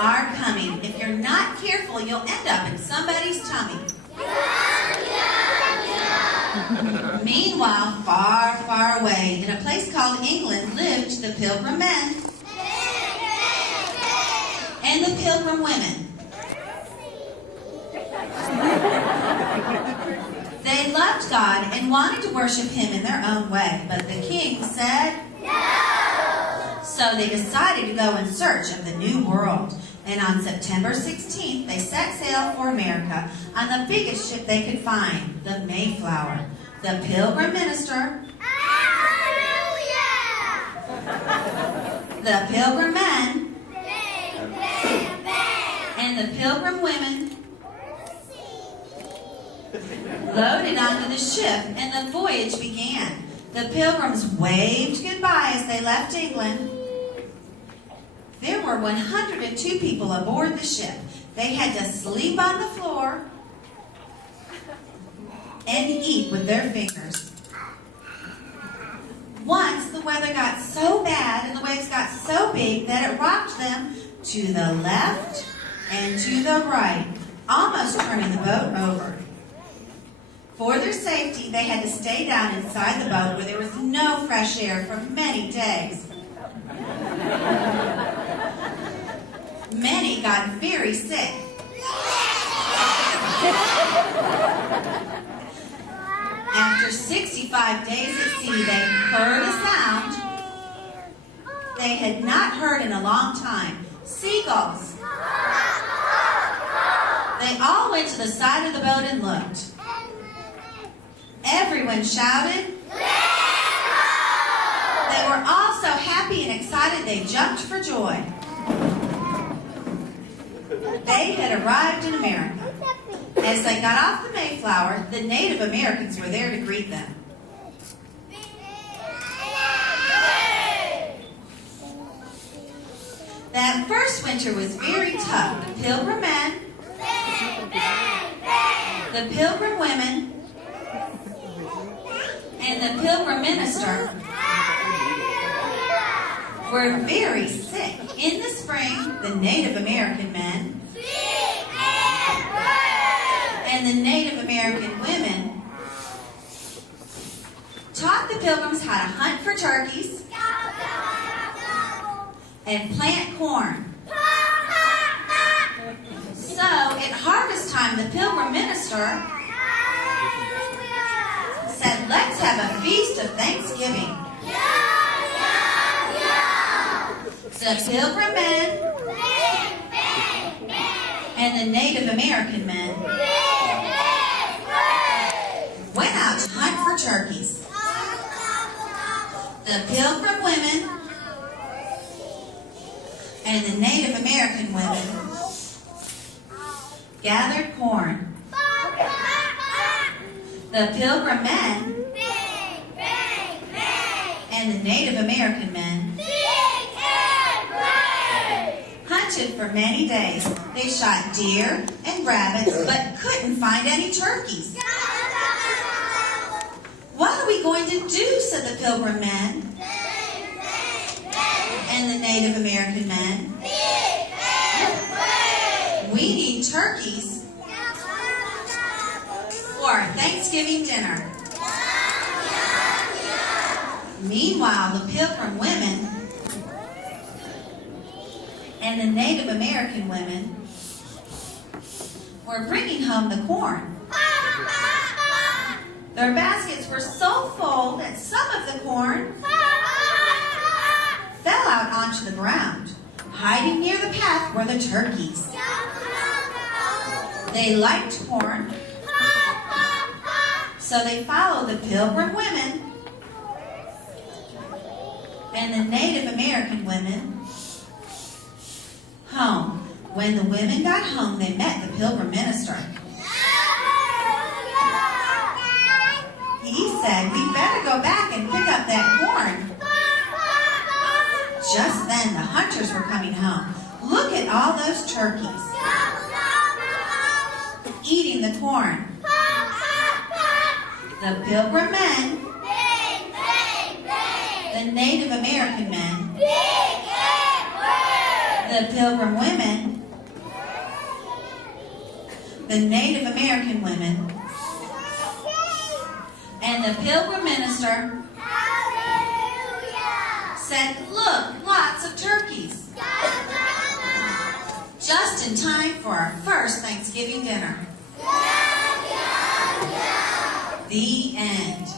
are coming. If you're not careful, you'll end up in somebody's tummy. Meanwhile, far, far away, in a place called England, lived the Pilgrim men and the Pilgrim women. They loved God and wanted to worship Him in their own way, but the king said no. So they decided to go in search of the new world. And on September 16th, they set sail for America on the biggest ship they could find, the Mayflower. The Pilgrim minister, the Pilgrim men, and the Pilgrim women loaded onto the ship, and the voyage began. The Pilgrims waved goodbye as they left England. There were 102 people aboard the ship. They had to sleep on the floor and eat with their fingers. Once the weather got so bad and the waves got so big that it rocked them to the left and to the right, almost turning the boat over. For their safety, they had to stay down inside the boat where there was no fresh air for many days. Many got very sick. After 65 days at sea, they heard a sound they had not heard in a long time. Seagulls. They all went to the side of the boat and looked. Everyone shouted. They were all so happy and excited they jumped for joy. They had arrived in America. As they got off the Mayflower, the Native Americans were there to greet them. That first winter was very tough. The Pilgrim men, the Pilgrim women, and the Pilgrim minister were very sick. In the spring, the Native American men and the Native American women taught the Pilgrims how to hunt for turkeys and plant corn. So, at harvest time, the Pilgrim minister said, "Let's have a feast of Thanksgiving." The Pilgrim men and the Native American men went out to hunt for turkeys. The Pilgrim women and the Native American women gathered corn. The Pilgrim men and the Native American men hunted for many days. They shot deer and rabbits, but couldn't find any turkeys. "What are we going to do?" said the Pilgrim men and the Native American men. "We need turkeys for our Thanksgiving dinner." Meanwhile, the Pilgrim women and the Native American women were bringing home the corn. Their baskets were so full that some of the corn fell out onto the ground. Hiding near the path were the turkeys. They liked corn, so they followed the Pilgrim women and the Native American women home. When the women got home, they met the Pilgrim minister. He said, "We better go back and pick up that corn." Just then, the hunters were coming home. "Look at all those turkeys eating the corn." The Pilgrim men, the Native American men, The Pilgrim women, the Native American women, and the Pilgrim minister said, "Look, lots of turkeys." Just in time for our first Thanksgiving dinner. The end.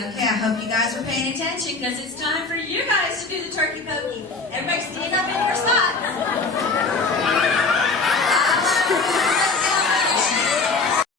Okay, I hope you guys are paying attention because it's time for you guys to do the turkey pokey. Everybody stand up in your spots.